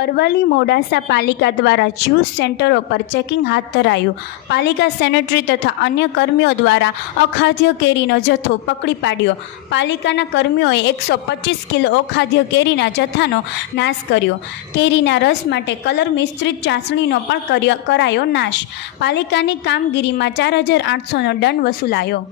અરવલ્લી મોડાસા પાલિકા દ્વારા જ્યુસ સેન્ટરો પર ચેકિંગ હાથ ધરાયું। પાલિકા સેનેટરી તથા અન્ય કર્મીઓ દ્વારા અખાદ્ય કેરીનો જથ્થો પકડી પાડ્યો। પાલિકાના કર્મીઓએ 125 કિલો અખાદ્ય કેરીના જથ્થાનો નાશ કર્યો। કેરીના રસ માટે કલર મિશ્રિત ચાસણીનો પણ કરાયો નાશ। પાલિકાની કામગીરીમાં 4800નો દંડ વસૂલાયો।